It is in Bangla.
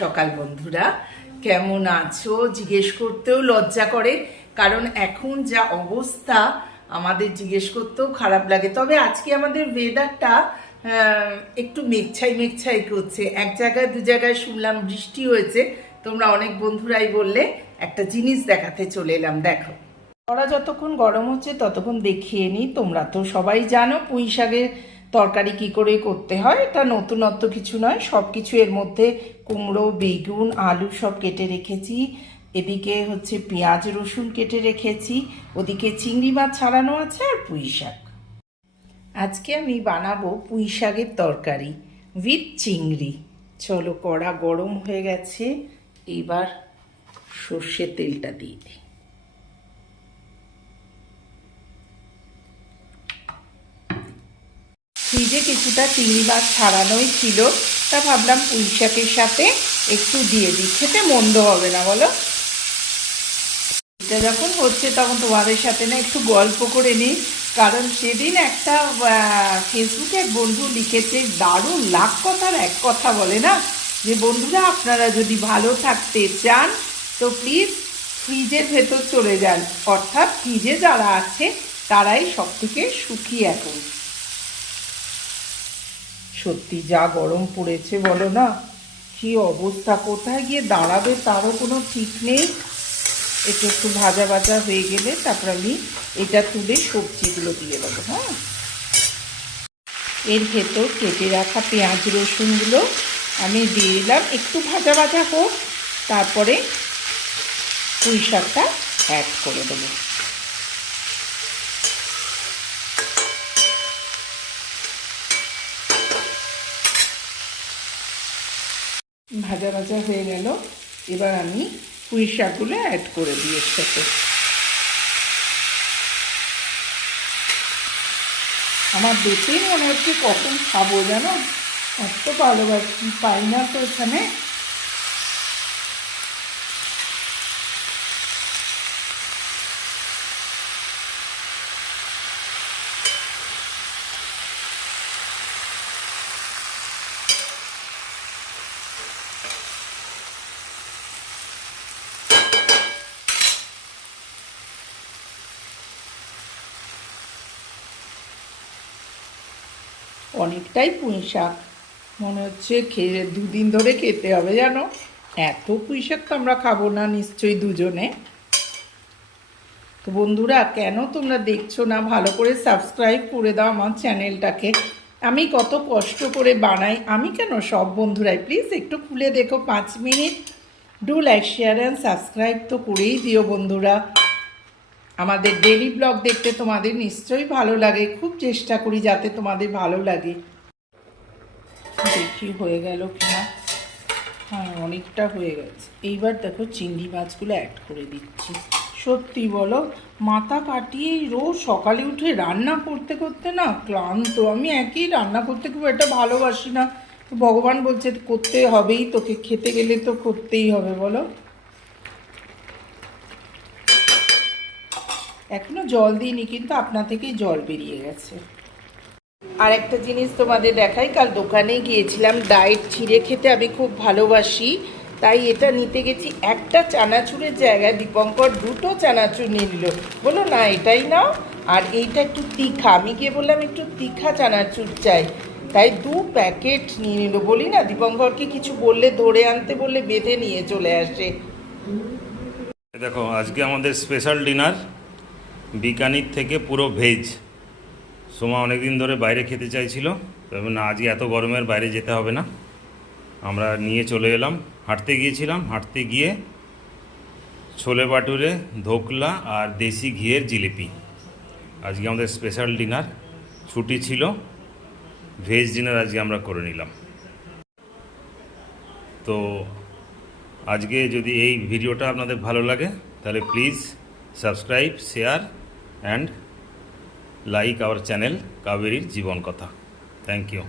সকাল বন্ধুরা। কেমন আছো? জিজ্ঞেস করতেও লজ্জা করে, কারণ এখন যা অবস্থা, আমাদের জিজ্ঞেস করতেও খারাপ লাগে। তবে আজকে আমাদের ওয়েদারটা একটু মেঘছাই মেঘছাই করছে। এক জায়গায়, দু জায়গায় শুনলাম বৃষ্টি হয়েছে। তোমরা অনেক বন্ধুরাই বললে, একটা জিনিস দেখাতে চলে এলাম, দেখো। কড়া যতক্ষণ গরম হচ্ছে, ততক্ষণ দেখিয়ে নিই। তোমরা তো সবাই জানো পুঁই শাকের তরকারি কি করে করতে হয় এটা নতুনত্ব কিছু নয় সব কিছু এর মধ্যে কুমড়ো, বেগুন, আলু সব কেটে রেখেছি। এদিকে হচ্ছে পেঁয়াজ, রসুন কেটে রেখেছি, ওদিকে চিংড়ি মাছ ছাড়ানো আছে আর পুঁই শাক। আজকে আমি বানাবো পুঁই শাকের তরকারি উইথ চিংড়ি। চলো কড়া গরম হয়ে গেছে, এবার সর্ষের তেলটা দিয়ে দিই। ফ্রিজে কিছুটা চিংড়ি মাছ ছাড়ানোই ছিল, তা ভাবলাম পুঁই শাকের সাথে একটু দিয়ে দিই। খেতে মন্দ হবে না, বলো? এটা যখন হচ্ছে তখন তোমাদের সাথে না একটু গল্প করে নিই, কারণ সেদিন একটা ফেসবুকে এক বন্ধু লিখেছে, দারুণ লাখ কথার এক কথা বলে না? যে বন্ধুরা, আপনারা যদি ভালো থাকতে চান, তো প্লিজ ফ্রিজের ভেতর চলে যান। অর্থাৎ ফ্রিজে যারা আছে, তারাই সব থেকে সুখী এখন। সত্যি যা গরম পড়েছে বলো না? কি অবস্থা? কোথায় গিয়ে দাঁড়াবে তারও কোনো ঠিক নেই। একটু একটু ভাজা ভাজা হয়ে গেলে তারপর আমি এটা তুলে সবজিগুলো দিয়ে দেবো হ্যাঁ? এর ভেতর কেটে রাখা পেঁয়াজ রসুনগুলো আমি দিয়ে দিলাম একটু ভাজা ভাজা হোক, তারপরে পুঁই শাকটা অ্যাড করে দেবো। ভাজা ভাজা হয়ে গেল। এবার আমি পুঁই শাকগুলো অ্যাড করে দিই এর সাথে। আমার দেখেই মনে হচ্ছে কখন খাব জানো? এত ভালোবাসি পাই না তো এখানে অনেকটাই পুঁই শাক। মনে হচ্ছে খেয়ে দুদিন ধরে খেতে হবে জানো? এত পুঁই শাক তো আমরা খাব না নিশ্চয়ই দুজনে। তো বন্ধুরা, কেন তোমরা দেখছ না? ভালো করে সাবস্ক্রাইব করে দাও আমার চ্যানেলটাকে আমি কত কষ্ট করে বানাই। আমি কেন সব বন্ধুরাই? প্লিজ একটু খুলে দেখো পাঁচ minute. Do like share and subscribe তো করেই দিও বন্ধুরা। আমাদের ডেলি ব্লগ দেখতে তোমাদের নিশ্চয়ই ভালো লাগে। খুব চেষ্টা করি যাতে তোমাদের ভালো লাগে। দেখি হয়ে গেল কিনা। হ্যাঁ অনেকটা হয়ে গেছে। এইবার দেখো চিংড়ি মাছগুলো অ্যাড করে দিচ্ছি। সত্যি বলো, মাথা কাটিয়ে রোজ সকালে উঠে রান্না করতে করতে না ক্লান্ত। আমি একই রান্না করতে খুব একটা ভালোবাসি না। ভগবান বলছে, করতে হবেই তোকে, খেতে গেলে তো করতেই হবে, বলো। এখনও জল দিইনি, কিন্তু আপনা থেকেই জল বেরিয়ে গেছে। আর একটা জিনিস তোমাদের দেখাই, কাল দোকানে গিয়েছিলাম, ডায়েট ছিঁড়ে খেতে আমি খুব ভালোবাসি, তাই এটা নিতে গেছি একটা চানাচুরের জায়গায়, দীপঙ্কর দুটো চানাচুর নিয়ে নিল। বলো না, এটাই নাও। আর এইটা একটু তীখা, আমি গিয়ে বললাম, একটু তীখা চানাচুর চাই। তাই দু প্যাকেট নিয়ে নিল। বলি, না, দীপঙ্করকে কিছু বললে, ধরে আনতে বললে বেঁধে নিয়ে চলে আসে। দেখো, আজকে আমাদের স্পেশাল ডিনার বিকানির থেকে পুরো ভেজ। সোমা অনেক দিন ধরে বাইরে খেতে চাইছিল তবে না, আজকে এত গরমের বাইরে যেতে হবে না। আমরা নিয়ে চলে এলাম, হাঁটতে গিয়েছিলাম, হাঁটতে গিয়ে ছোলে বাটুরে ধোকলা আর দেশি ঘিয়ের জিলিপি। আজকে আমাদের স্পেশাল ডিনার ছুটি ছিল ভেজ ডিনার আজকে আমরা করে নিলাম। তো আজকে যদি এই ভিডিওটা আপনাদের ভালো লাগে, তাহলে please subscribe share and like our channel কাবেরীর জীবন কথা থ্যাংক ইউ